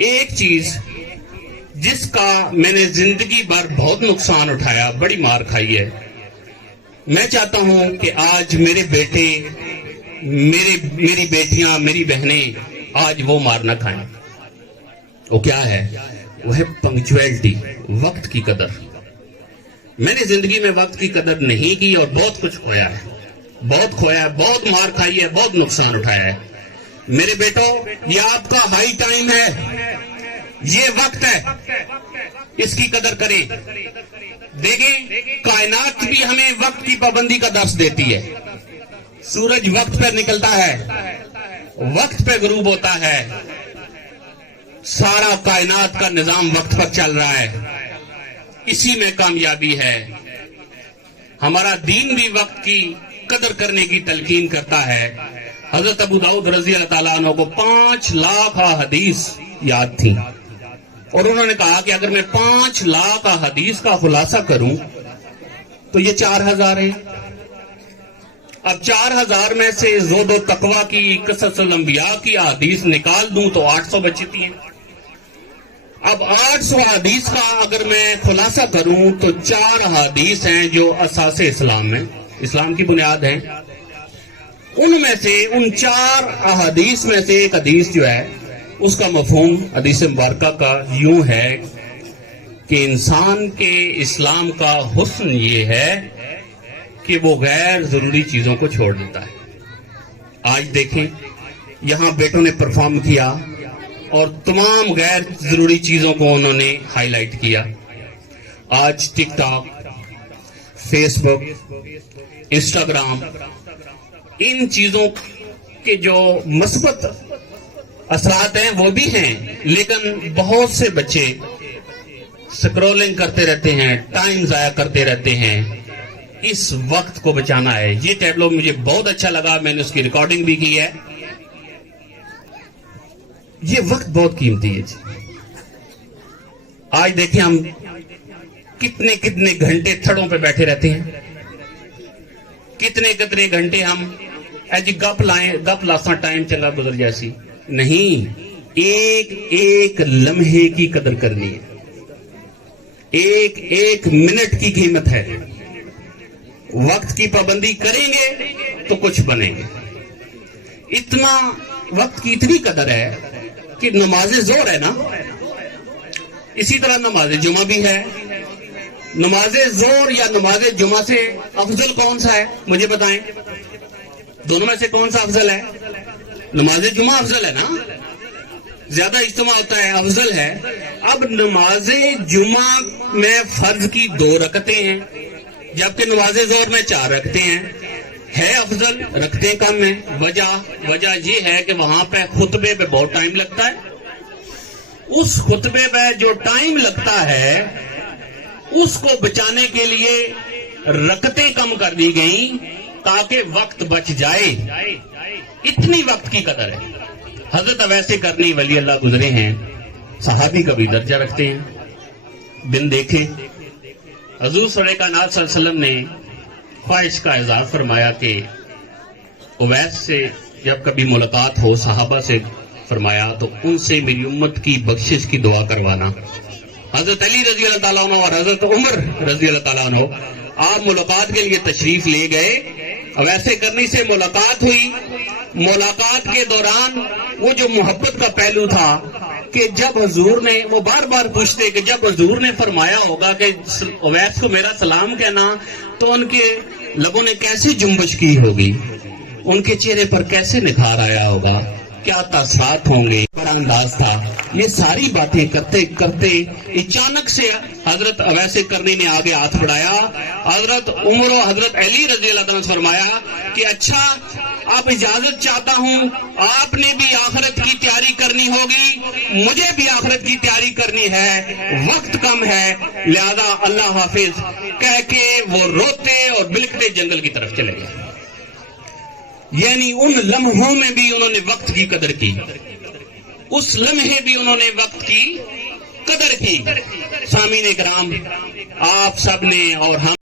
ایک چیز جس کا میں نے زندگی بھر بہت نقصان اٹھایا، بڑی مار کھائی ہے، میں چاہتا ہوں کہ آج میرے بیٹے، میری بیٹیاں، میری بہنیں آج وہ مار نہ کھائیں۔ وہ کیا ہے؟ وہ ہے پنکچویلٹی، وقت کی قدر۔ میں نے زندگی میں وقت کی قدر نہیں کی اور بہت کچھ کھویا ہے، بہت کھویا ہے، بہت مار کھائی ہے، بہت نقصان اٹھایا ہے۔ میرے بیٹو، یہ آپ کا ہائی ٹائم ہے، یہ وقت ہے، اس کی قدر کریں۔ دیکھیں، کائنات بھی ہمیں وقت کی پابندی کا درس دیتی ہے۔ سورج وقت پر نکلتا ہے، وقت پہ غروب ہوتا ہے، سارا کائنات کا نظام وقت پر چل رہا ہے، اسی میں کامیابی ہے۔ ہمارا دین بھی وقت کی قدر کرنے کی تلقین کرتا ہے۔ حضرت ابو داؤد رضی اللہ تعالیٰ عنہ کو 5 لاکھ حدیث یاد تھی، اور انہوں نے کہا کہ اگر میں 5 لاکھ حدیث کا خلاصہ کروں تو یہ 4000 ہیں۔ اب 4000 میں سے زہد و تقویٰ کی، قصص الانبیاء کی حدیث نکال دوں تو 800 بچتی ہیں۔ اب 800 حدیث کا اگر میں خلاصہ کروں تو 4 حدیث ہیں جو اساس اسلام ہیں، اسلام کی بنیاد ہیں۔ ان میں سے، ان 4 احادیث میں سے ایک حدیث جو ہے، اس کا مفہوم حدیث مبارکہ کا یوں ہے کہ انسان کے اسلام کا حسن یہ ہے کہ وہ غیر ضروری چیزوں کو چھوڑ دیتا ہے۔ آج دیکھیں، یہاں بیٹوں نے پرفارم کیا اور تمام غیر ضروری چیزوں کو انہوں نے ہائی لائٹ کیا۔ آج ٹک ٹاک، فیس بک، انسٹاگرام، ان چیزوں کے جو مثبت اثرات ہیں وہ بھی ہیں، لیکن بہت سے بچے سکرولنگ کرتے رہتے ہیں، ٹائم ضائع کرتے رہتے ہیں۔ اس وقت کو بچانا ہے۔ یہ ٹیبلو مجھے بہت اچھا لگا، میں نے اس کی ریکارڈنگ بھی کی ہے۔ یہ وقت بہت قیمتی ہے جی۔ آج دیکھیں ہم کتنے گھنٹے تھڑوں پہ بیٹھے رہتے ہیں، کتنے گھنٹے ہم جی گپ لاساں ٹائم چلا گزر جیسی نہیں۔ ایک لمحے کی قدر کرنی ہے، ایک منٹ کی قیمت ہے۔ وقت کی پابندی کریں گے تو کچھ بنیں گے۔ اتنا وقت کی اتنی قدر ہے کہ نماز ظہر ہے نا، اسی طرح نماز جمعہ بھی ہے۔ نماز ظہر یا نماز جمعہ سے افضل کون سا ہے مجھے بتائیں؟ دونوں میں سے کون سا افضل ہے؟ نماز جمعہ افضل ہے نا، زیادہ اجتماع ہوتا ہے، افضل ہے۔ اب نماز جمعہ میں فرض کی 2 رکعتیں ہیں، جبکہ نماز ظہر میں 4 رکعتیں ہیں۔ ہے افضل، رکھتے کم ہیں۔ وجہ یہ ہے کہ وہاں پہ خطبے پہ بہت ٹائم لگتا ہے۔ اس خطبے پہ جو ٹائم لگتا ہے اس کو بچانے کے لیے رکعتیں کم کر دی گئیں تاکہ وقت بچ جائے۔ اتنی وقت کی قدر ہے۔ حضرت اویس قرنی ولی اللہ گزرے ہیں، صحابی کا بھی درجہ رکھتے ہیں۔ بن دیکھے حضور صلی اللہ علیہ وسلم نے خواہش کا اظہار فرمایا کہ اویس سے جب کبھی ملاقات ہو، صحابہ سے فرمایا تو ان سے میری امت کی بخشش کی دعا کروانا۔ حضرت علی رضی اللہ تعالیٰ عنہ اور حضرت عمر رضی اللہ تعالیٰ عنہ آپ ملاقات کے لیے تشریف لے گئے۔ اویس قرنی سے ملاقات ہوئی۔ ملاقات کے دوران وہ جو محبت کا پہلو تھا کہ جب حضور نے، وہ بار بار پوچھتے کہ جب حضور نے فرمایا ہوگا کہ اویس کو میرا سلام کہنا، تو ان کے لبوں نے کیسے جنبش کی ہوگی، ان کے چہرے پر کیسے نکھار آیا ہوگا، کیا تاثرات ہوں گے، بڑا انداز تھا۔ یہ ساری باتیں کرتے کرتے اچانک سے حضرت اویس قرنی نے آگے ہاتھ بڑھایا۔ حضرت عمر و حضرت علی رضی اللہ عنہ نے فرمایا کہ اچھا، آپ اجازت چاہتا ہوں، آپ نے بھی آخرت کی تیاری کرنی ہوگی، مجھے بھی آخرت کی تیاری کرنی ہے، وقت کم ہے، لہذا اللہ حافظ کہہ کے وہ روتے اور بلکتے جنگل کی طرف چلے گئے۔ یعنی ان لمحوں میں بھی انہوں نے وقت کی قدر کی، اس لمحے بھی انہوں نے وقت کی قدر کی۔ سامعین کرام، آپ سب نے اور ہم